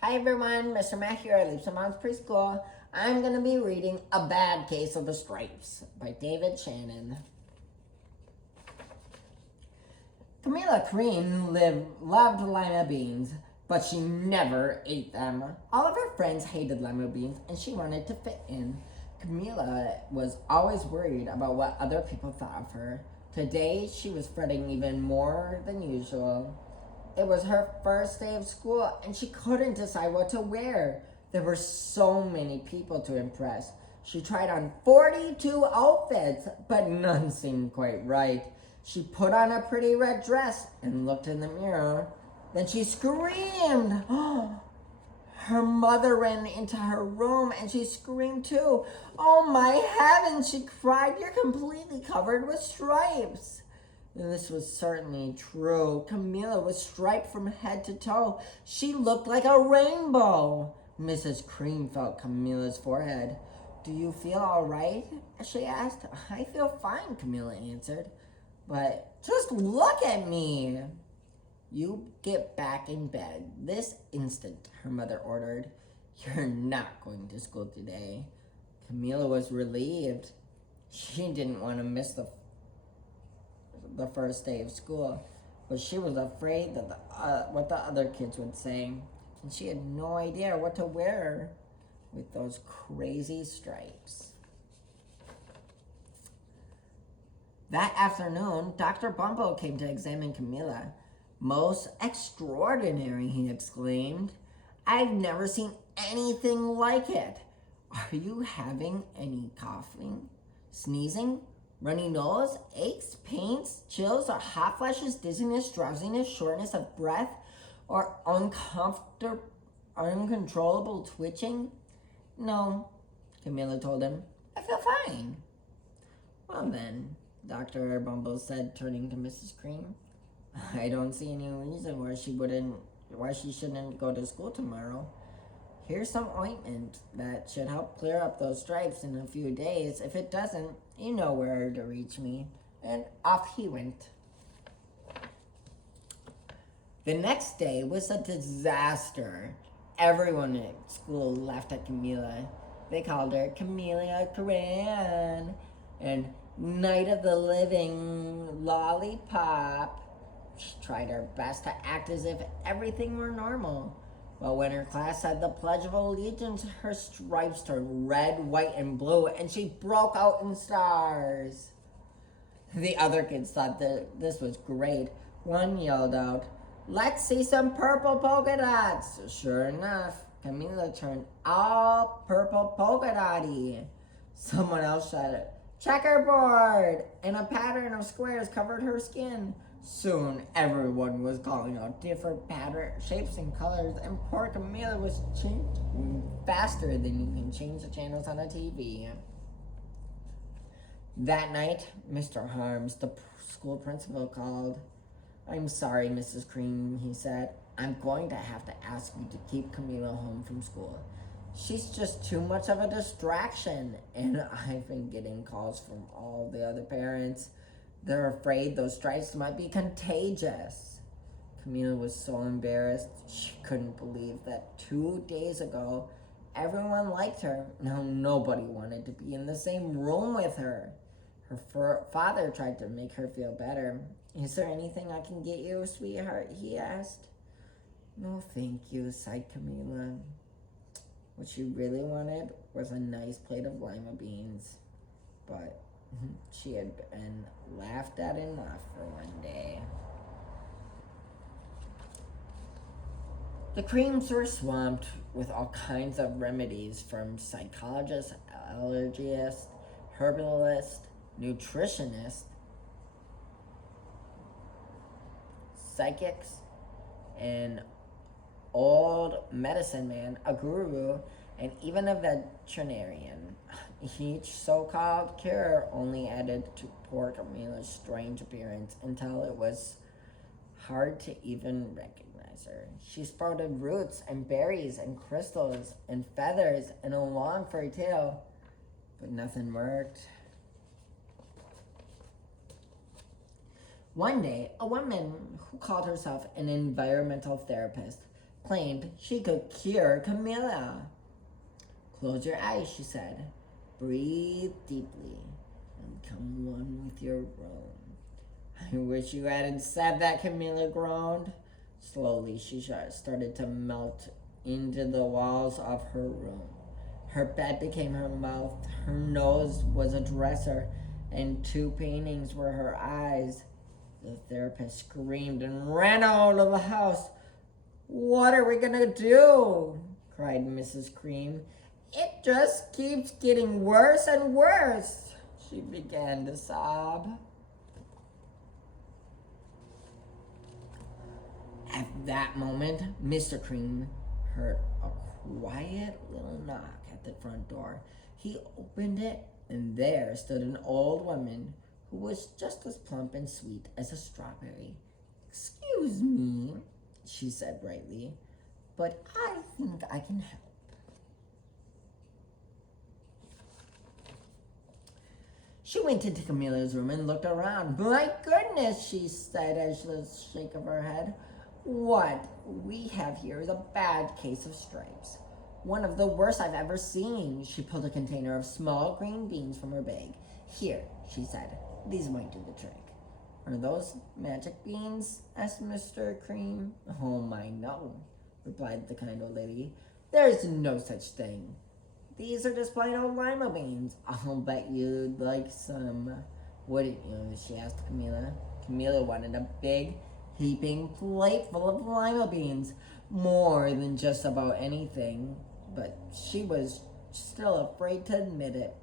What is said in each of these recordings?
Hi everyone, Mr. Matt here at Leaps Mom's Preschool. I'm going to be reading A Bad Case of the Stripes by David Shannon. Camilla Cream loved lima beans, but she never ate them. All of her friends hated lima beans and she wanted to fit in. Camilla was always worried about what other people thought of her. Today she was fretting even more than usual. It was her first day of school and she couldn't decide what to wear. There were so many people to impress. She tried on 42 outfits, but none seemed quite right. She put on a pretty red dress and looked in the mirror. Then she screamed. Her mother ran into her room and she screamed too. "Oh my heavens," she cried. "You're completely covered with stripes." This was certainly true. Camilla was striped from head to toe. She looked like a rainbow. Mrs. Cream felt Camilla's forehead. "Do you feel all right?" she asked. "I feel fine," Camilla answered. "But just look at me." "You get back in bed this instant," her mother ordered. "You're not going to school today." Camilla was relieved. She didn't want to miss the first day of school, but she was afraid that what the other kids would say, and she had no idea what to wear with those crazy stripes. That afternoon, Dr. Bumble came to examine Camilla. "Most extraordinary," he exclaimed. "I've never seen anything like it. Are you having any coughing, sneezing, runny nose, aches, pains, chills, or hot flashes, dizziness, drowsiness, shortness of breath, or uncontrollable twitching?" "No," Camilla told him. "I feel fine." "Well then," Dr. Bumble said, turning to Mrs. Cream, "I don't see any reason why she shouldn't go to school tomorrow. Here's some ointment that should help clear up those stripes in a few days. If it doesn't, you know where to reach me." And off he went. The next day was a disaster. Everyone at school laughed at Camilla. They called her Camilla Coran and Night of the Living Lollipop. She tried her best to act as if everything were normal. But when her class said the Pledge of Allegiance, her stripes turned red, white, and blue, and she broke out in stars. The other kids thought that this was great. One yelled out, "Let's see some purple polka dots." Sure enough, Camilla turned all purple polka dotty. Someone else shouted, "Checkerboard!" and a pattern of squares covered her skin. Soon, everyone was calling out different patterns, shapes, and colors, and poor Camilla was changing faster than you can change the channels on a TV. That night, Mr. Harms, the school principal, called. "I'm sorry, Mrs. Cream," he said. "I'm going to have to ask you to keep Camilla home from school. She's just too much of a distraction." And I've been getting calls from all the other parents. They're afraid those stripes might be contagious. Camilla was so embarrassed. She couldn't believe that 2 days ago, everyone liked her. Now nobody wanted to be in the same room with her. Her father tried to make her feel better. "Is there anything I can get you, sweetheart?" he asked. "No, thank you," sighed Camilla. What she really wanted was a nice plate of lima beans. But she had been laughed at enough for one day. The Creams were swamped with all kinds of remedies from psychologists, allergists, herbalists, nutritionists, psychics, an old medicine man, a guru, and even a veterinarian. Each so-called cure only added to poor Camilla's strange appearance until it was hard to even recognize her. She sprouted roots and berries and crystals and feathers and a long furry tail, but nothing worked. One day, a woman who called herself an environmental therapist claimed she could cure Camilla. Close your eyes, she said. Breathe deeply and become one with your room. I wish you hadn't said that, Camilla groaned. Slowly, she started to melt into the walls of her room. Her bed became her mouth, her nose was a dresser, and 2 paintings were her eyes. The therapist screamed and ran out of the house. What are we gonna do? Cried Mrs. Cream. It just keeps getting worse and worse. She began to sob. At that moment, Mr. Cream heard a quiet little knock at the front door. He opened it, and there stood an old woman who was just as plump and sweet as a strawberry. Excuse me, she said brightly, but I think I can help. She went into Camilla's room and looked around. My goodness, she said as a shake of her head. What we have here is a bad case of stripes. One of the worst I've ever seen. She pulled a container of small green beans from her bag. Here, she said, these might do the trick. Are those magic beans? Asked Mr. Cream. Oh my, no, replied the kind old lady. There's no such thing. These are just plain old lima beans. I'll bet you'd like some. Wouldn't you? She asked Camilla. Camilla wanted a big, heaping plate full of lima beans, more than just about anything, but she was still afraid to admit it.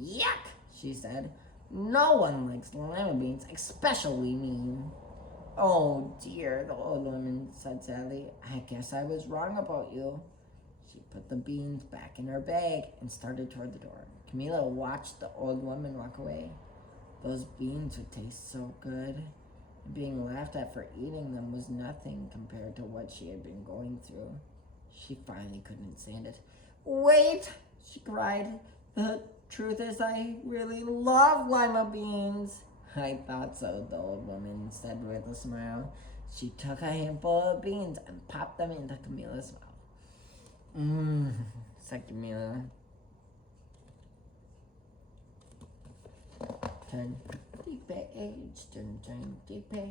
Yuck, she said. No one likes lima beans, especially me. Oh dear, the old woman said sadly. I guess I was wrong about you. She put the beans back in her bag and started toward the door. Camilla watched the old woman walk away. Those beans would taste so good. Being laughed at for eating them was nothing compared to what she had been going through. She finally couldn't stand it. Wait, she cried. The truth is I really love lima beans. I thought so, the old woman said with a smile. She took a handful of beans and popped them into Camilla's mouth. Said Camilla. Turn the page, turn the page.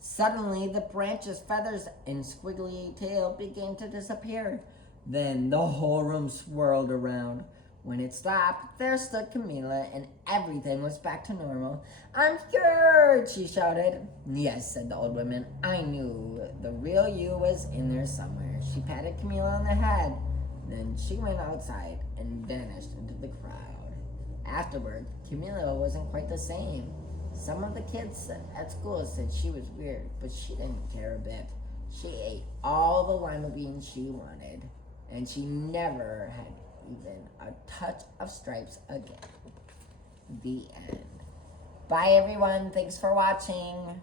Suddenly, the branches, feathers, and squiggly tail began to disappear. Then the whole room swirled around. When it stopped, there stood Camilla, and everything was back to normal. I'm cured, she shouted. Yes, said the old woman. I knew the real you was in there somewhere. She patted Camilla on the head. Then she went outside and vanished into the crowd. Afterward, Camilla wasn't quite the same. Some of the kids at school said she was weird, but she didn't care a bit. She ate all the lima beans she wanted, and she never had even a touch of stripes again. The end. Bye everyone, thanks for watching.